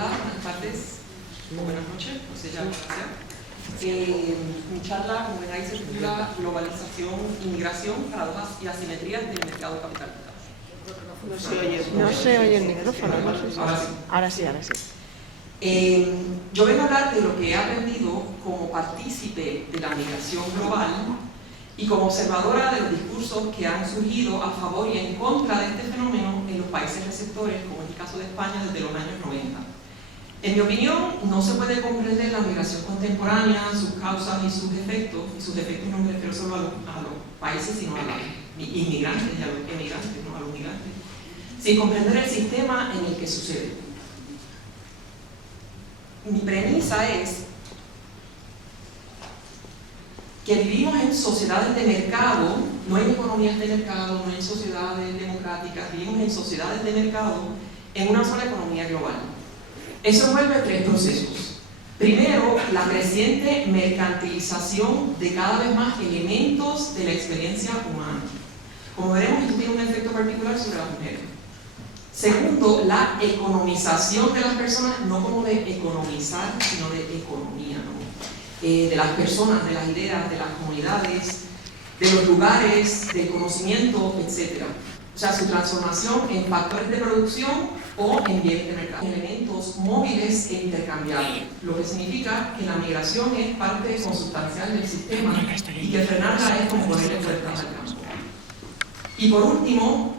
Hola, buenas tardes o buenas noches, no sé ya lo que sea. Mi charla, como ven ahí, se titula Globalización, Inmigración, Paradojas y Asimetrías del Mercado Capitalista. No se oye el micrófono. Ahora sí. Yo vengo a hablar de lo que he aprendido como partícipe de la migración global y como observadora de los discursos que han surgido a favor y en contra de este fenómeno en los países receptores, como es el caso de España, desde los años 90. En mi opinión, no se puede comprender la migración contemporánea, sus causas y sus efectos no me refiero solo a los países, sino a los inmigrantes y a los emigrantes, no a los migrantes, sin comprender el sistema en el que sucede. Mi premisa es que vivimos en sociedades de mercado, no en economías de mercado, no en sociedades democráticas, vivimos en sociedades de mercado en una sola economía global. Eso envuelve tres procesos. Primero, la creciente mercantilización de cada vez más elementos de la experiencia humana. Como veremos, esto tiene un efecto particular sobre las mujeres. Segundo, la economización de las personas, no como de economizar, sino de economía, ¿no? De las personas, de las ideas, de las comunidades, de los lugares, del conocimiento, etc. O sea, su transformación en factores de producción o en bienes de mercado, elementos móviles e intercambiables, lo que significa que la migración es parte consustancial del sistema y que frenarla es como ponerle puertas al campo. Y por último,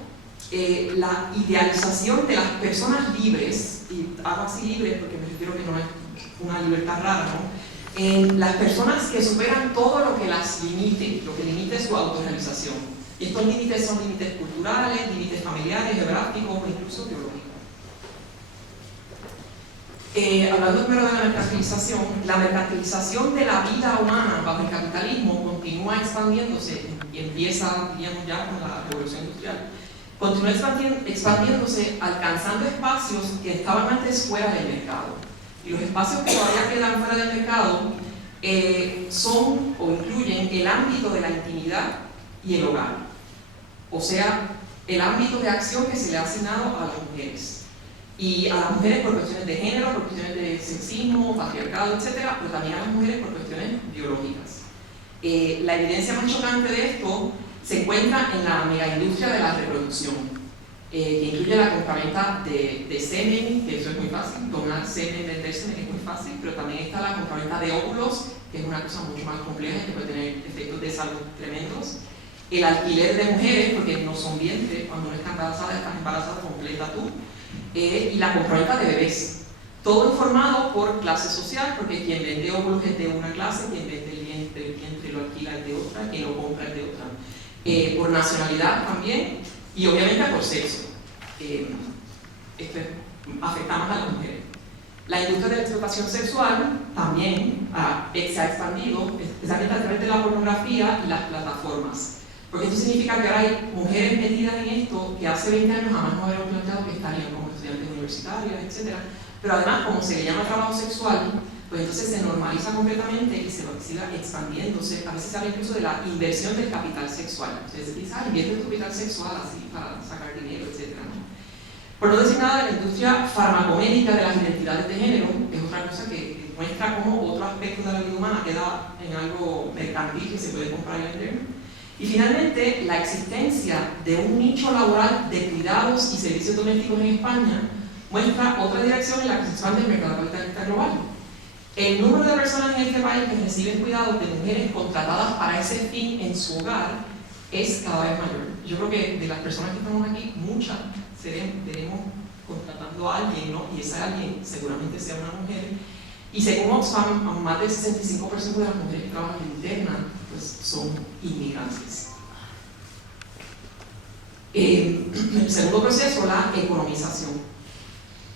la idealización de las personas libres, y hago así libres porque me refiero que no es una libertad rara, ¿no? Las personas que superan todo lo que las limite, lo que limite su autorrealización. Y estos límites son límites culturales, límites familiares, geográficos o incluso biológicos. Hablando primero de la mercantilización de la vida humana bajo el capitalismo continúa expandiéndose y empieza, digamos, ya con la revolución industrial. Continúa expandiéndose, alcanzando espacios que estaban antes fuera del mercado. Y los espacios que todavía quedan fuera del mercado son o incluyen el ámbito de la intimidad y el hogar. O sea, el ámbito de acción que se le ha asignado a las mujeres. Y a las mujeres por cuestiones de género, por cuestiones de sexismo, patriarcado, etc., pero también a las mujeres por cuestiones biológicas. La evidencia más chocante de esto se encuentra en la megaindustria de la reproducción, que incluye la compraventa de semen, que eso es muy fácil, donar semen, vender semen es muy fácil, pero también está la compraventa de óvulos, que es una cosa mucho más compleja y que puede tener efectos de salud tremendos. El alquiler de mujeres, porque no son vientres, cuando uno está embarazada, completa tú. Y la compraventa de bebés. Todo informado por clase social, porque quien vende óvulos es de una clase, quien vende el vientre lo alquila es de otra, quien lo compra es de otra. Por nacionalidad también, y obviamente por sexo. Esto afecta más a las mujeres. La industria de la explotación sexual también se ha expandido, especialmente a través de la pornografía y las plataformas. Porque esto significa que ahora hay mujeres metidas en esto que hace 20 años jamás no habían planteado que estarían como estudiantes universitarias, etc. Pero además, como se le llama trabajo sexual, pues entonces se normaliza completamente y se sigue expandiéndose. A veces se habla incluso de la inversión del capital sexual. Entonces se dice, invierte tu capital sexual así para sacar dinero, etc., ¿no? Por no decir nada de la industria farmacomédica de las identidades de género, que es otra cosa que muestra cómo otro aspecto de la vida humana queda en algo mercantil que se puede comprar y vender. Y finalmente, la existencia de un nicho laboral de cuidados y servicios domésticos en España muestra otra dirección en la que se expande el mercado capitalista global. El número de personas en este país que reciben cuidados de mujeres contratadas para ese fin en su hogar es cada vez mayor. Yo creo que de las personas que estamos aquí, muchas veremos contratando a alguien, ¿no? Y esa alguien seguramente sea una mujer. Y según Oxfam, más del 65% de las mujeres que trabajan internas pues, son inmigrantes. El segundo proceso, la economización.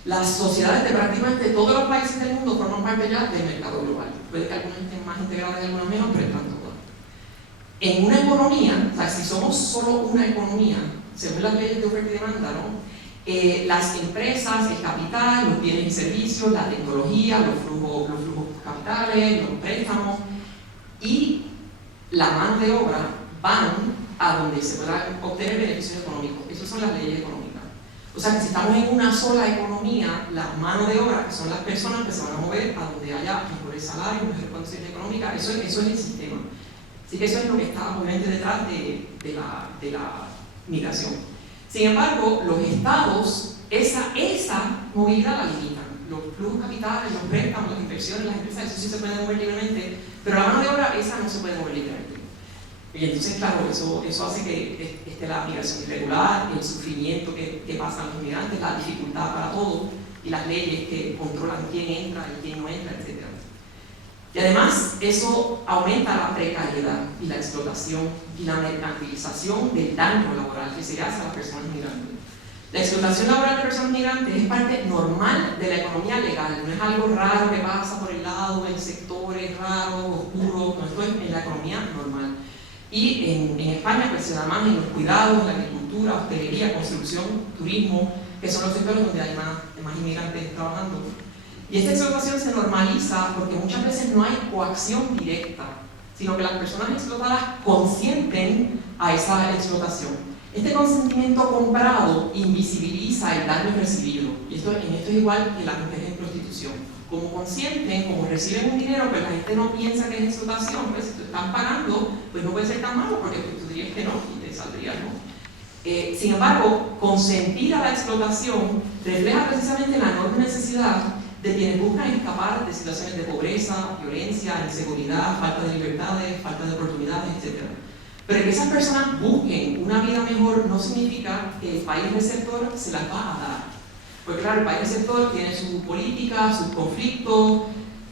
Las sociedades de prácticamente todos los países del mundo forman parte ya del mercado global. Puede que algunas estén más integradas y algunas menos, pero están todas. En una economía, o sea, si somos solo una economía, según las leyes de oferta y demanda, ¿no? Las empresas, el capital, los bienes y servicios, la tecnología, los flujos capitales, los préstamos y la mano de obra van a donde se puedan obtener beneficios económicos. Esas son las leyes económicas. O sea que si estamos en una sola economía, la mano de obra, que son las personas que se van a mover a donde haya mejores salarios, mejores condiciones económicas, eso es el sistema. Así que eso es lo que está obviamente detrás de la migración. Sin embargo, los estados, esa movilidad la limitan. Los flujos capitales, los préstamos, las inversiones, las empresas, eso sí se puede mover libremente, pero la mano de obra, esa no se puede mover libremente. Y entonces, claro, eso hace que esté la migración irregular, el sufrimiento que pasan los migrantes, la dificultad para todo, y las leyes que controlan quién entra y quién no entra, etc. Y además, eso aumenta la precariedad y la explotación y la mercantilización del daño laboral que se hace a las personas migrantes. La explotación laboral de personas migrantes es parte normal de la economía legal, no es algo raro que pasa por el lado en sectores raros, oscuros, no, esto es en la economía normal. Y en España pues se da más en los cuidados, en la agricultura, hostelería, construcción, turismo, que son los sectores donde hay más inmigrantes trabajando. Y esta explotación se normaliza porque muchas veces no hay coacción directa, sino que las personas explotadas consienten a esa explotación. Este consentimiento comprado invisibiliza el daño recibido. Y en esto es igual que las mujeres en prostitución. Como consienten, como reciben un dinero, pues la gente no piensa que es explotación, pues si te están pagando, pues no puede ser tan malo porque tú dirías que no y te saldría no. Sin embargo, consentir a la explotación refleja precisamente la enorme necesidad de quienes buscan escapar de situaciones de pobreza, violencia, inseguridad, falta de libertades, falta de oportunidades, etc. Pero que esas personas busquen una vida mejor no significa que el país receptor se las va a dar. Porque claro, el país receptor tiene su política, sus conflictos,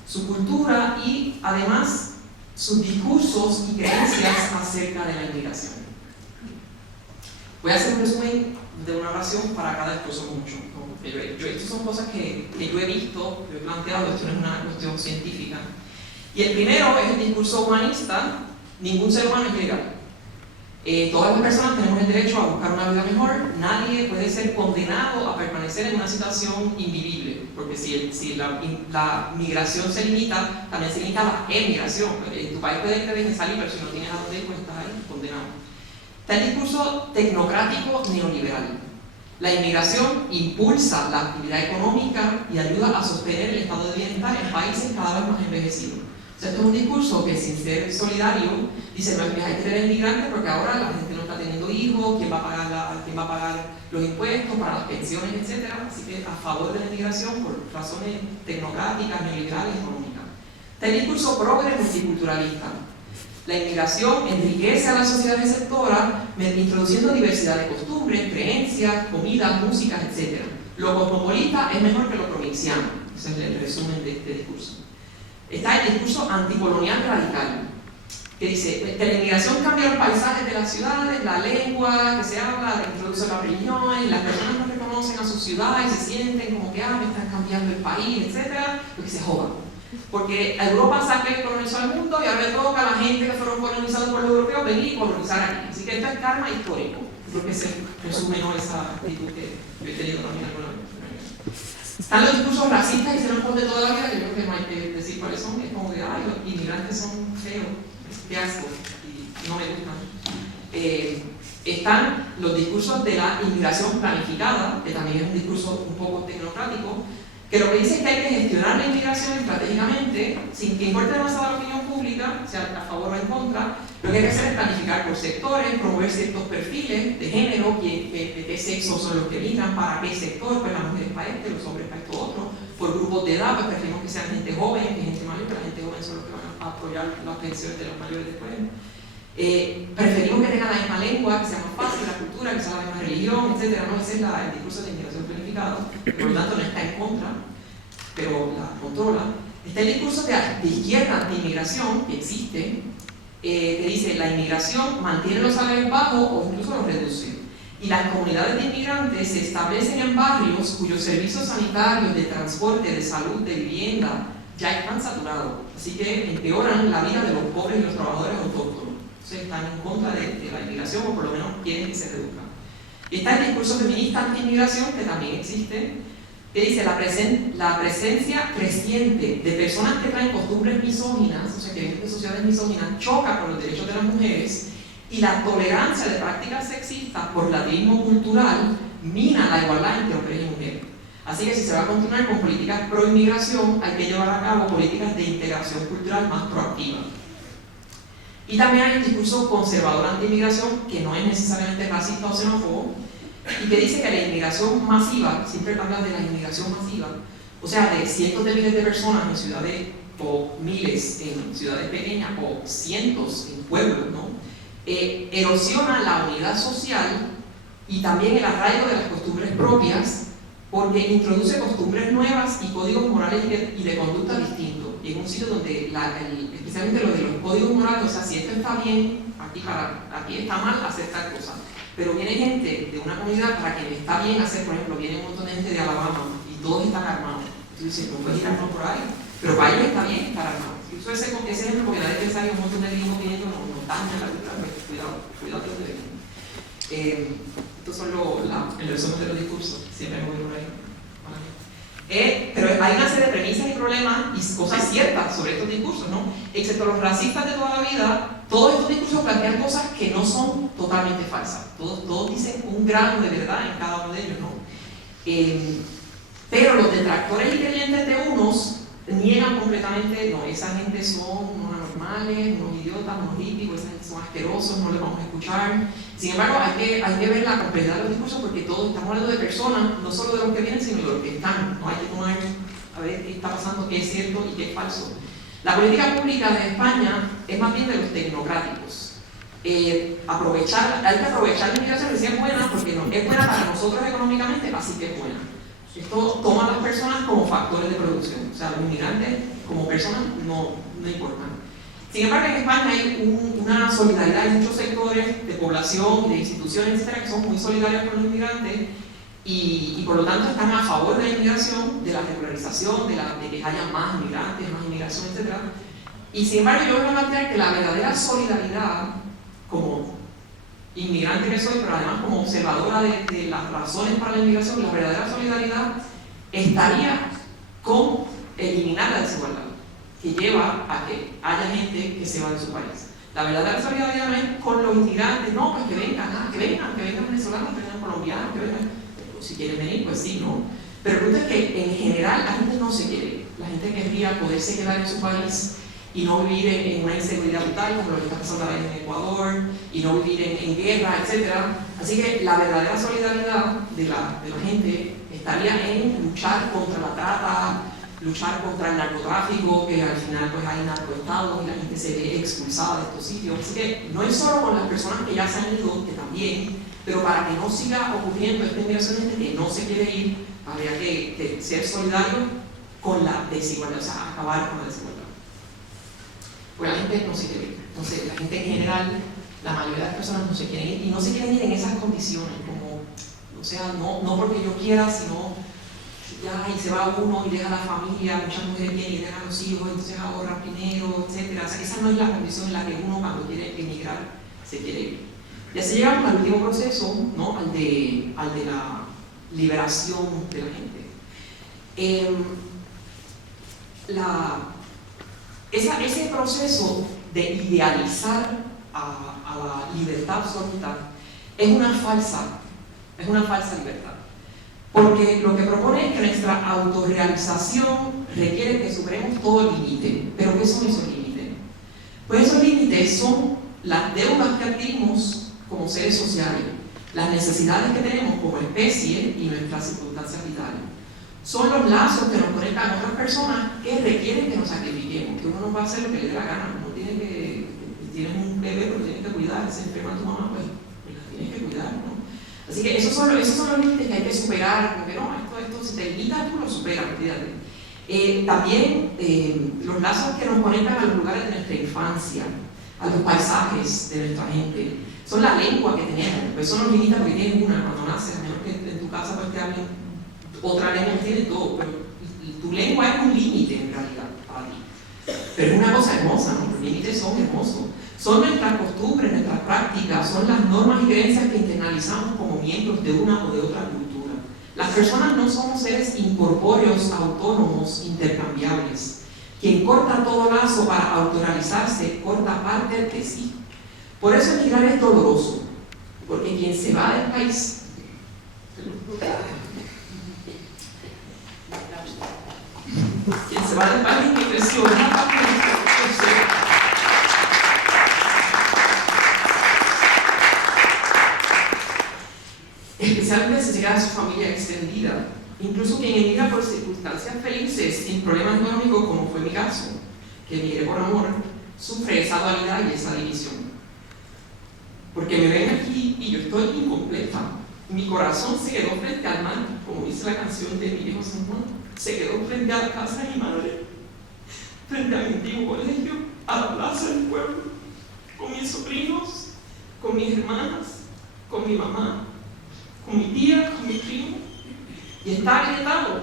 su cultura y además sus discursos y creencias acerca de la inmigración. Voy a hacer un resumen de una oración para cada discurso mucho. Estas son cosas que yo he visto, yo he planteado, esto no es una cuestión científica. Y el primero es el discurso humanista: ningún ser humano es ilegal. Todas las personas tenemos el derecho a buscar una vida mejor, nadie puede ser condenado a permanecer en una situación invivible, porque si la migración se limita, también se limita la emigración. Tu país puede que te deje salir, pero si no tienes a dónde ir, pues estás ahí condenado. Está el discurso tecnocrático neoliberal. La inmigración impulsa la actividad económica y ayuda a sostener el estado de bienestar en países cada vez más envejecidos. O sea, esto es un discurso que, sin ser solidario, dice: no es que hay que tener migrantes porque ahora la gente no está teniendo hijos, ¿quién va a pagar los impuestos para las pensiones, etcétera? Así que a favor de la inmigración por razones tecnocráticas, neoliberales, económicas. Está el discurso progre multiculturalista. La inmigración enriquece a la sociedad receptora introduciendo diversidad de costumbres, creencias, comidas, músicas, etc. Lo cosmopolita es mejor que lo provinciano. Ese es el resumen de este discurso. Está el discurso anticolonial radical, que dice que la inmigración cambia los paisajes de las ciudades, la lengua que se habla, introduce las religiones, las personas no reconocen a su ciudad y se sienten como que me están cambiando el país, etc. Porque se jodan. Porque Europa sabe que colonizó el mundo y ahora le toca a la gente que fueron colonizados por los europeos venir y colonizar aquí. Así que esto es karma histórico. Creo que se resume esa actitud que yo he tenido también alguna vez. Están los discursos racistas y xenófobos de toda la vida, que yo creo que no hay que decir cuáles son. Es como que los inmigrantes son feos, qué asco, y no me gustan. Están los discursos de la inmigración planificada, que también es un discurso un poco tecnocrático, que lo que dice es que hay que gestionar la inmigración estratégicamente, sin que importe demasiado la opinión pública, sea a favor o en contra. Lo que hay que hacer es planificar por sectores, promover ciertos perfiles de género, de qué sexo son los que migran, para qué sector, pues las mujeres para este, los hombres para esto otro, por grupos de edad, pues preferimos que sean gente joven, que gente mayor, pero la gente joven son los que van a apoyar las pensiones de los mayores después. Preferimos que tengan la misma lengua, que sea más fácil, la cultura, que sea la misma religión, etc. ¿no? Ese es el discurso de inmigración planificado, por lo tanto no está en contra, pero la controla. Está el discurso de izquierda anti-inmigración, que existe, que dice: la inmigración mantiene los salarios bajos o incluso los reduce. Y las comunidades de inmigrantes se establecen en barrios cuyos servicios sanitarios, de transporte, de salud, de vivienda ya están saturados. Así que empeoran la vida de los pobres y los trabajadores autóctonos. Entonces están en contra de la inmigración, o por lo menos quieren que se reduzca. Y está el discurso feminista anti-inmigración, que también existe, que dice: la presencia creciente de personas que traen costumbres misóginas, o sea, que viven en sociedades misóginas, choca con los derechos de las mujeres Y la tolerancia de prácticas sexistas por relativismo cultural mina la igualdad entre hombres y mujeres. Así que si se va a continuar con políticas pro inmigración, hay que llevar a cabo políticas de integración cultural más proactivas. Y también hay un discurso conservador anti-inmigración que no es necesariamente racista o xenófobo y que dice que la inmigración masiva, siempre hablan de la inmigración masiva, o sea, de cientos de miles de personas en ciudades o miles en ciudades pequeñas o cientos en pueblos, ¿no? Erosiona la unidad social y también el arraigo de las costumbres propias, porque introduce costumbres nuevas y códigos morales y de conducta distintos. Y en un sitio donde, especialmente lo de los códigos morales, o sea, si esto está bien, aquí está mal hacer tal cosa. Pero viene gente de una comunidad para que está bien hacer, por ejemplo, viene un montón de gente de Alabama y todos están armados. Entonces, no puedes ir armado por ahí, pero para ellos está bien estar armados. Uso ese ejemplo porque nadie piensa que un montón de gringos viniendo no daña la cultura, pero cuidado de donde vengan. Estos son el resumen de los discursos, siempre me voy por ahí. Pero hay una serie de premisas y problemas y cosas ciertas sobre estos discursos, ¿no? Excepto los racistas de toda la vida, todos estos discursos plantean cosas que no son totalmente falsas. Todos dicen un grano de verdad en cada uno de ellos, ¿no? Pero los detractores y creyentes de unos niegan completamente, no, esa gente son unos anormales, unos idiotas, unos hippies, esa gente son asquerosos, no les vamos a escuchar. Sin embargo, hay que ver la complejidad de los discursos porque todos estamos hablando de personas, no solo de los que vienen, sino de los que están. No hay que tomar a ver qué está pasando, qué es cierto y qué es falso. La política pública de España es más bien de los tecnocráticos. Hay que aprovechar la inmigración que sea buena porque no, es buena para nosotros económicamente, así que es buena. Esto toma a las personas como factores de producción, o sea, los inmigrantes como personas no importan. Sin embargo, en España hay una solidaridad en muchos sectores de población, de instituciones, etcétera, que son muy solidarios con los inmigrantes y por lo tanto están a favor de la inmigración, de la regularización, de que haya más inmigrantes, más inmigración, etcétera. Y sin embargo, yo voy a plantear que la verdadera solidaridad, como inmigrante que soy, pero además como observadora de las razones para la inmigración, la verdadera solidaridad estaría con eliminar la desigualdad que lleva a que haya gente que se va de su país. La verdadera solidaridad no es con los inmigrantes, no, pues que vengan venezolanos, que vengan colombianos, que vengan, si quieren venir, pues sí, ¿no? Pero el punto es que en general la gente no se quiere, la gente querría poderse quedar en su país y no vivir en una inseguridad brutal como lo que está pasando ahora en Ecuador, y no vivir en guerra, etc. Así que la verdadera solidaridad de la gente estaría en luchar contra la trata, luchar contra el narcotráfico, que al final pues hay narcoestados y la gente se ve expulsada de estos sitios. Así que no es solo con las personas que ya se han ido, que también, pero para que no siga ocurriendo esta inmigración de gente que no se quiere ir, habría que ser solidario con la desigualdad, o sea, acabar con la desigualdad. Pues la gente no se quiere ir. Entonces, la gente en general, la mayoría de las personas no se quieren ir y no se quieren ir en esas condiciones, como, o sea, no porque yo quiera, sino ya, y se va uno y deja a la familia, muchas mujeres vienen y dejan a los hijos, entonces ahorran dinero, etc. O sea, esa no es la condición en la que uno cuando quiere emigrar se quiere ir. Ya se llegamos al último proceso, ¿no? al de la liberación de la gente. Ese proceso de idealizar a la libertad absoluta es una falsa libertad. Porque lo que propone es que nuestra autorrealización requiere que superemos todo límite. ¿Pero qué son esos límites? Pues esos límites son las deudas que adquirimos como seres sociales, las necesidades que tenemos como especie y nuestras circunstancias vitales. Son los lazos que nos conectan a otras personas que requieren que nos sacrifiquemos, que uno no va a hacer lo que le dé la gana. Uno tiene que, si tienes un bebé, pero tienes que cuidar, se enferma tu mamá, pues la tienes que cuidar, ¿no? Así que esos son los límites que hay que superar, como que no, esto si te limitas tú lo superas, fíjate. También los lazos que nos conectan a los lugares de nuestra infancia, a los paisajes de nuestra gente, son la lengua que tenemos, pues eso nos limita porque tienes una cuando naces, a menos que en tu casa pues te hablen otra lengua, tienes todo, pero tu lengua es un límite en realidad para ti. Pero es una cosa hermosa, ¿no? Los límites son hermosos. Son nuestras costumbres, nuestras prácticas, son las normas y creencias que internalizamos como miembros de una o de otra cultura. Las personas no somos seres incorpóreos, autónomos, intercambiables. Quien corta todo lazo para autorrealizarse, corta parte de sí. Por eso emigrar es doloroso, porque quien se va del país me presiona, especialmente si se queda su familia extendida, incluso quien emigra por circunstancias felices, sin problemas económicos, como fue mi caso, que emigré por amor, sufre esa dualidad y esa división. Porque me ven aquí y yo estoy incompleta. Mi corazón se quedó frente al mar, como dice la canción de mi viejo San Juan. Se quedó frente a la casa de mi madre, frente a mi antiguo colegio, a la plaza del pueblo, con mis sobrinos, con mis hermanas, con mi mamá, con mi tía, con mi primo. Y está agrietado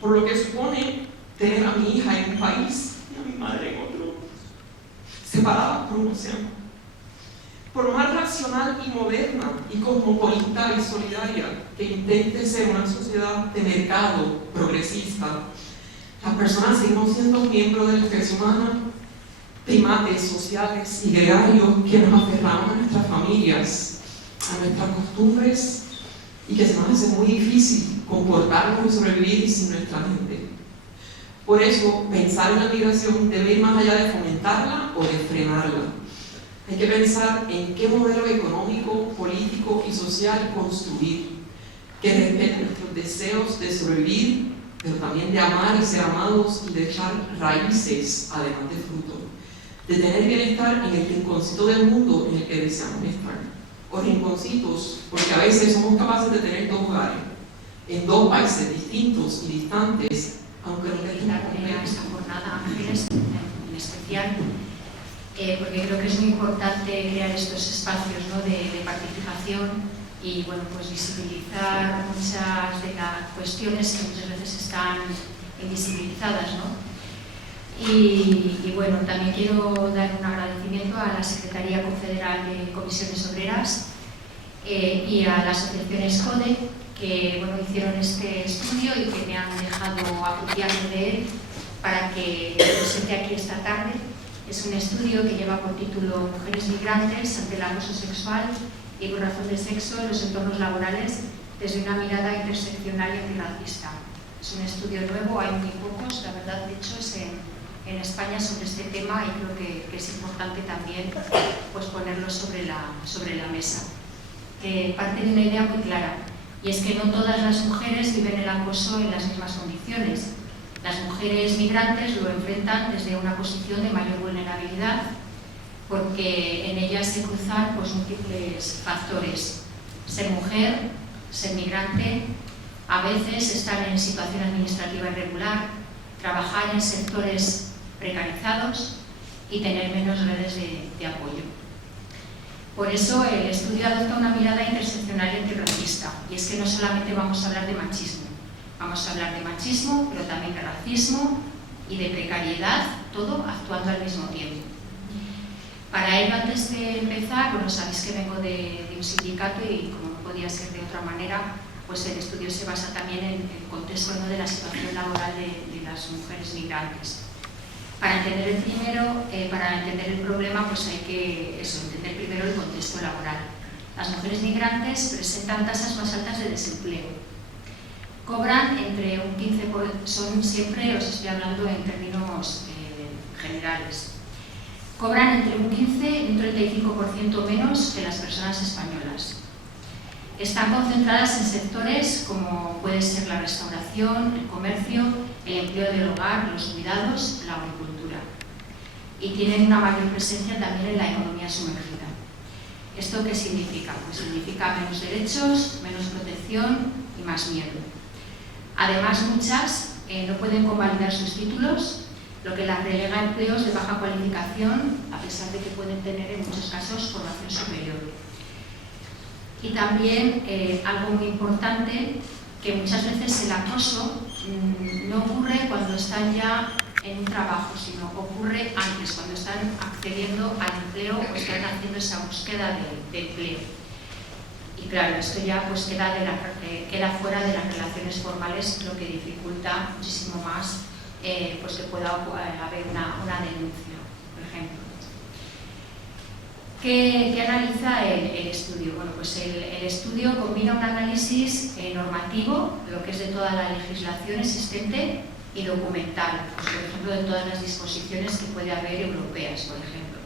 por lo que supone tener a mi hija en un país y a mi madre en otro, separadas por un océano. Por más racional y moderna y cosmopolita y solidaria que intente ser una sociedad de mercado progresista, las personas seguimos siendo miembros de la especie humana, primates sociales y gregarios que nos aferramos a nuestras familias, a nuestras costumbres, y que se nos hace muy difícil comportarnos y sobrevivir sin nuestra mente. Por eso, pensar en la migración debe ir más allá de fomentarla o de frenarla. Hay que pensar en qué modelo económico, político y social construir, que respete nuestros deseos de sobrevivir, pero también de amar y ser amados y de echar raíces, además de fruto, de tener bienestar en el rinconcito del mundo en el que deseamos estar. O rinconcitos, porque a veces somos capaces de tener dos hogares, en dos países distintos y distantes, aunque no tengamos esta jornada, Ángeles, en especial, porque creo que es muy importante crear estos espacios, ¿no?, de participación y, bueno, pues visibilizar muchas de las cuestiones que muchas veces están invisibilizadas, ¿no? Y bueno, también quiero dar un agradecimiento a la Secretaría Confederal de Comisiones Obreras y a la asociación ESCODE, que, bueno, hicieron este estudio y que me han dejado apropiarme de él para que lo presente aquí esta tarde. Es un estudio que lleva por título Mujeres migrantes ante el acoso sexual y por razón de sexo en los entornos laborales desde una mirada interseccional y antirracista. Es un estudio nuevo, hay muy pocos, la verdad, de hecho, es en España sobre este tema, y creo que es importante también, pues, ponerlo sobre la mesa. Que parte de una idea muy clara, y es que no todas las mujeres viven el acoso en las mismas condiciones. Las mujeres migrantes lo enfrentan desde una posición de mayor vulnerabilidad, porque en ellas se cruzan, pues, múltiples factores. Ser mujer, ser migrante, a veces estar en situación administrativa irregular, trabajar en sectores precarizados y tener menos redes de apoyo. Por eso el estudio adopta una mirada interseccional y antirracista, y es que no solamente vamos a hablar de machismo, vamos a hablar de machismo, pero también de racismo y de precariedad, todo actuando al mismo tiempo. Para ello, antes de empezar, bueno, sabéis que vengo de un sindicato y, como no podía ser de otra manera, pues el estudio se basa también en el contexto, ¿no?, de la situación laboral de las mujeres migrantes. Para entender el problema, pues hay que entender primero el contexto laboral. Las mujeres migrantes presentan tasas más altas de desempleo. Cobran entre un 15%, son siempre, os estoy hablando en términos generales, cobran entre un 15 y un 35% menos que las personas españolas. Están concentradas en sectores como puede ser la restauración, el comercio, el empleo del hogar, los cuidados, la agricultura. Y tienen una mayor presencia también en la economía sumergida. ¿Esto qué significa? Pues significa menos derechos, menos protección y más miedo. Además, muchas no pueden convalidar sus títulos, lo que las relega a empleos de baja cualificación, a pesar de que pueden tener en muchos casos formación superior. Y también algo muy importante, que muchas veces el acoso no ocurre cuando están ya en un trabajo, sino ocurre antes, cuando están accediendo al empleo o están haciendo esa búsqueda de empleo. Y claro, esto ya, pues, queda fuera de las relaciones formales, lo que dificulta muchísimo más pues que pueda haber una denuncia, por ejemplo. ¿Qué analiza el estudio? Bueno, pues el estudio combina un análisis normativo, lo que es de toda la legislación existente, y documental, pues, por ejemplo, de todas las disposiciones que puede haber europeas, por ejemplo.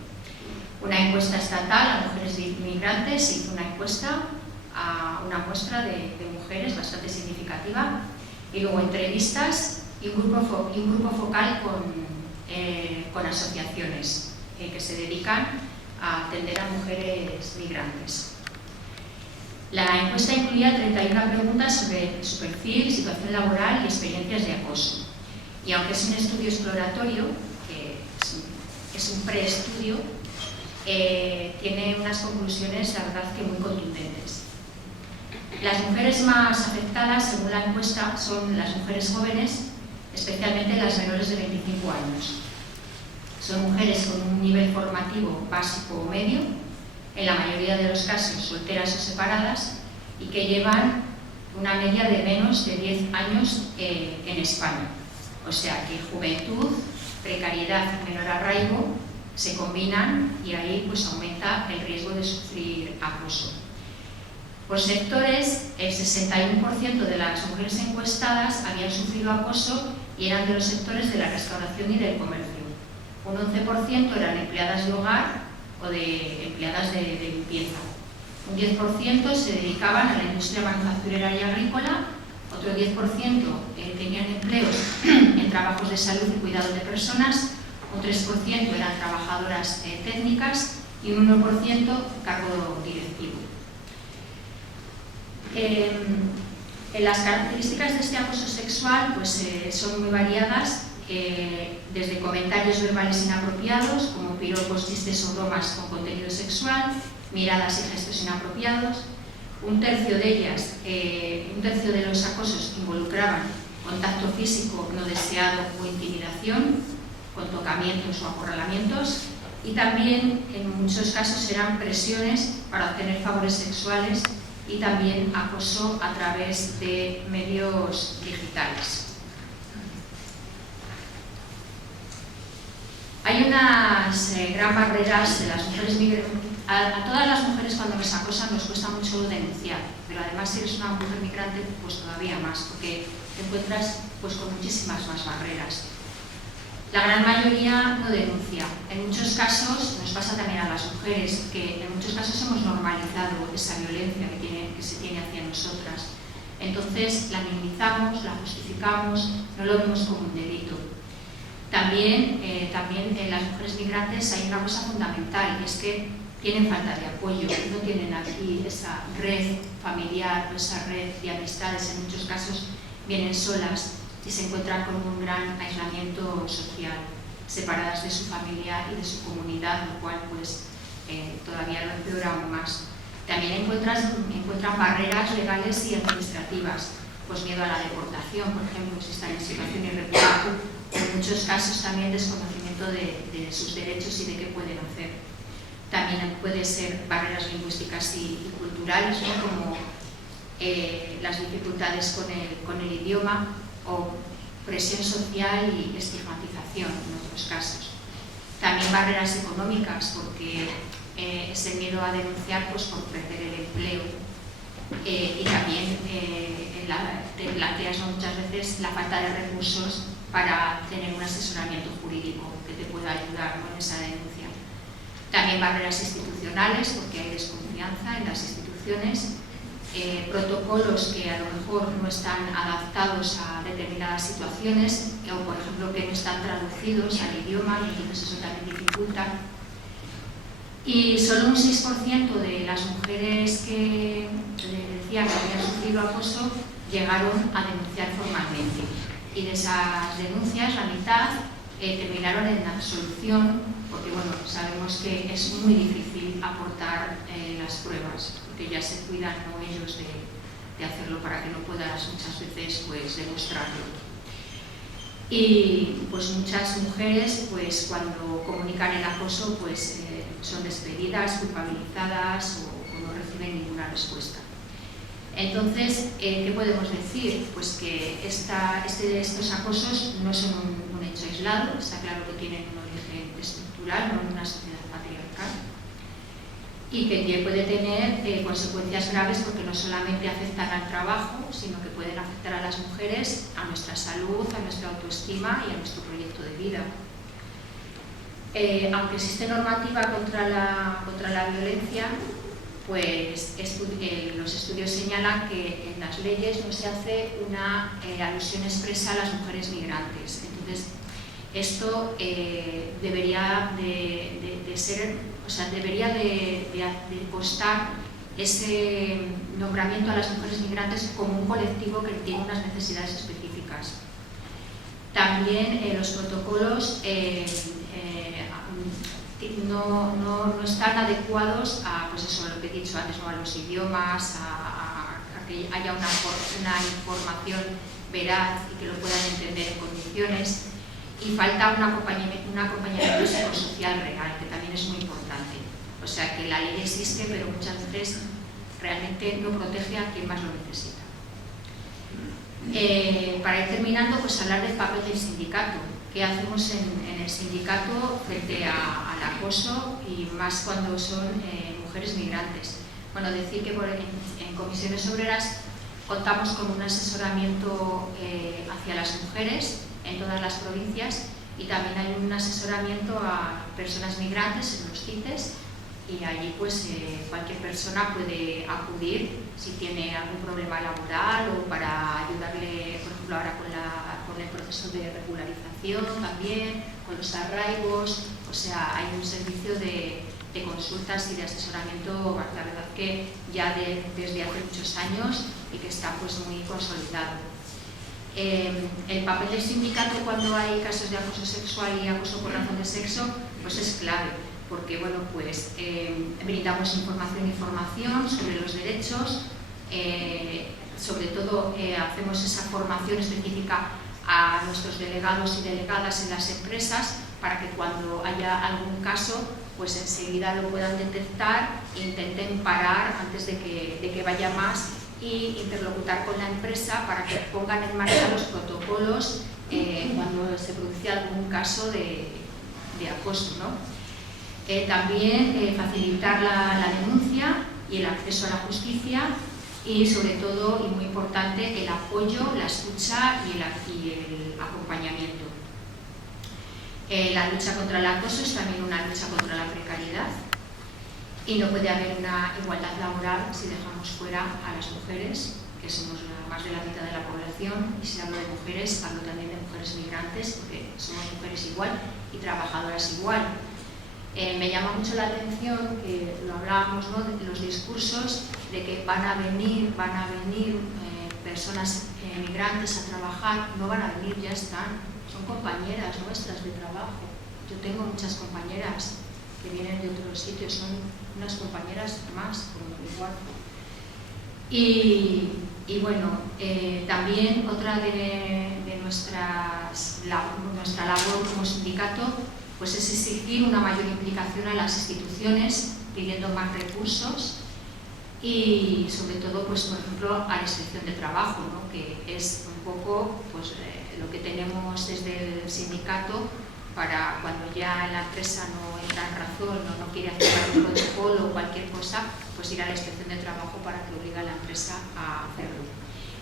Una encuesta estatal a mujeres inmigrantes, se hizo una encuesta a una muestra de mujeres bastante significativa, y luego entrevistas y un grupo focal con asociaciones que se dedican a atender a mujeres migrantes. La encuesta incluía 31 preguntas sobre su perfil, situación laboral y experiencias de acoso. Y aunque es un estudio exploratorio, que es un preestudio, tiene unas conclusiones, la verdad, que muy contundentes. Las mujeres más afectadas, según la encuesta, son las mujeres jóvenes, especialmente las menores de 25 años. Son mujeres con un nivel formativo básico o medio, en la mayoría de los casos solteras o separadas, y que llevan una media de menos de 10 años en España. O sea que juventud, precariedad y menor arraigo se combinan y ahí pues aumenta el riesgo de sufrir acoso. Por sectores, el 61% de las mujeres encuestadas habían sufrido acoso y eran de los sectores de la restauración y del comercio. Un 11% eran empleadas de hogar o de empleadas de limpieza. Un 10% se dedicaban a la industria manufacturera y agrícola, otro 10% tenían empleos en trabajos de salud y cuidado de personas, un 3% eran trabajadoras técnicas y un 1% cargo directivo. Las características de este acoso sexual pues, son muy variadas, desde comentarios verbales inapropiados, como piropos, chistes o bromas con contenido sexual, miradas y gestos inapropiados. Un tercio de los acosos involucraban contacto físico no deseado o intimidación, con tocamientos o acorralamientos, y también en muchos casos eran presiones para obtener favores sexuales y también acoso a través de medios digitales. Hay unas gran barreras de las mujeres migrantes. A todas las mujeres cuando nos acosan nos cuesta mucho denunciar, pero además si eres una mujer migrante pues todavía más, porque te encuentras pues con muchísimas más barreras. La gran mayoría no denuncia. En muchos casos, nos pasa también a las mujeres, que en muchos casos hemos normalizado esa violencia que se tiene hacia nosotras. Entonces la minimizamos, la justificamos, no lo vemos como un delito. También en las mujeres migrantes hay una cosa fundamental, y es que tienen falta de apoyo, no tienen aquí esa red familiar o esa red de amistades, en muchos casos vienen solas y se encuentran con un gran aislamiento social, separadas de su familia y de su comunidad, lo cual pues todavía lo empeora aún más. También encuentran barreras legales y administrativas, pues miedo a la deportación, por ejemplo, si están en situación irregular, en muchos casos también desconocimiento de sus derechos y de qué pueden hacer. También puede ser barreras lingüísticas y culturales, ¿no? Como las dificultades con el idioma o presión social y estigmatización en otros casos. También barreras económicas, porque ese miedo a denunciar pues, por perder el empleo y también te planteas muchas veces la falta de recursos para tener un asesoramiento jurídico que te pueda ayudar con esa denuncia. También barreras institucionales, porque hay desconfianza en las instituciones, protocolos que a lo mejor no están adaptados a determinadas situaciones o, por ejemplo, que no están traducidos al idioma, y entonces eso también dificulta. Y solo un 6% de las mujeres que decían que habían sufrido acoso llegaron a denunciar formalmente. Y de esas denuncias, la mitad terminaron en absolución, porque bueno, sabemos que es muy difícil aportar las pruebas, porque ya se cuidan, ¿no?, ellos de hacerlo para que no puedas muchas veces pues, demostrarlo. Y pues muchas mujeres pues, cuando comunican el acoso pues, son despedidas, culpabilizadas o no reciben ninguna respuesta. Entonces, ¿qué podemos decir? Pues que estos acosos no son un hecho aislado, está claro que tienen un origen estructural, no en una sociedad patriarcal. y que puede tener consecuencias graves porque no solamente afectan al trabajo, sino que pueden afectar a las mujeres, a nuestra salud, a nuestra autoestima y a nuestro proyecto de vida. Aunque existe normativa contra la violencia, pues los estudios señalan que en las leyes no se hace una alusión expresa a las mujeres migrantes. Entonces, esto debería de ser, o sea, debería de constar ese nombramiento a las mujeres migrantes como un colectivo que tiene unas necesidades específicas. También los protocolos no están adecuados a, pues eso, lo que he dicho antes, ¿no? A los idiomas, a que haya una información veraz y que lo puedan entender en condiciones. Y falta un acompañamiento psicosocial real, que también es muy importante. O sea, que la ley existe, pero muchas veces realmente no protege a quien más lo necesita. Para ir terminando, pues hablar del papel del sindicato. ¿Qué hacemos en el sindicato frente al acoso y más cuando son mujeres migrantes? Bueno, decir que en Comisiones Obreras contamos con un asesoramiento hacia las mujeres en todas las provincias y también hay un asesoramiento a personas migrantes en los CITES y allí pues cualquier persona puede acudir si tiene algún problema laboral o para ayudarle, por ejemplo, ahora con el proceso de regularización también, con los arraigos, o sea, hay un servicio de consultas y de asesoramiento, la verdad que ya desde hace muchos años y que está pues muy consolidado. El papel del sindicato cuando hay casos de acoso sexual y acoso por razón de sexo pues es clave, porque bueno, pues brindamos información sobre los derechos, sobre todo hacemos esa formación específica a nuestros delegados y delegadas en las empresas para que cuando haya algún caso pues enseguida lo puedan detectar e intenten parar antes de que vaya más y interlocutar con la empresa para que pongan en marcha los protocolos cuando se produce algún caso de acoso, ¿no? También facilitar la denuncia y el acceso a la justicia y sobre todo, y muy importante, el apoyo, la escucha y el acompañamiento. La lucha contra el acoso es también una lucha contra la precariedad. Y no puede haber una igualdad laboral si dejamos fuera a las mujeres, que somos más de la mitad de la población, y si hablo de mujeres, hablo también de mujeres migrantes, porque somos mujeres igual y trabajadoras igual. Me llama mucho la atención que lo hablábamos, ¿no?, de los discursos de que van a venir personas migrantes a trabajar. No van a venir, ya están, son compañeras nuestras de trabajo. Yo tengo muchas compañeras que vienen de otros sitios, son unas compañeras más, como igual. Y bueno, también otra de nuestra labor como sindicato pues es exigir una mayor implicación a las instituciones, pidiendo más recursos y sobre todo, pues por ejemplo, a la inspección de trabajo, ¿no?, que es un poco pues, lo que tenemos desde el sindicato para cuando ya la empresa no entra en razón o no quiere hacer algún protocolo o cualquier cosa, pues ir a la inspección de trabajo para que obligue a la empresa a hacerlo.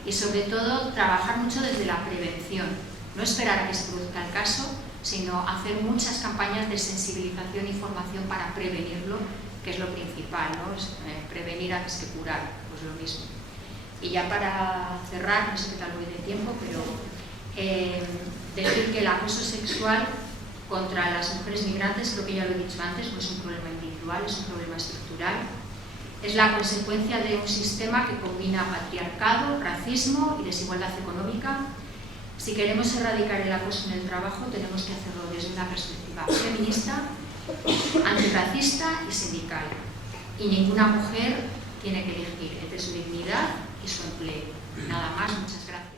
Y sobre todo, trabajar mucho desde la prevención, no esperar a que se produzca el caso, sino hacer muchas campañas de sensibilización y formación para prevenirlo, que es lo principal, ¿no? Prevenir antes que curar, pues lo mismo. Y ya para cerrar, no sé qué tal voy de tiempo, pero decir que el acoso sexual contra las mujeres migrantes, creo que ya lo he dicho antes, no es un problema individual, es un problema estructural. Es la consecuencia de un sistema que combina patriarcado, racismo y desigualdad económica. Si queremos erradicar el acoso en el trabajo, tenemos que hacerlo desde una perspectiva feminista, antirracista y sindical. Y ninguna mujer tiene que elegir entre su dignidad y su empleo. Nada más, muchas gracias.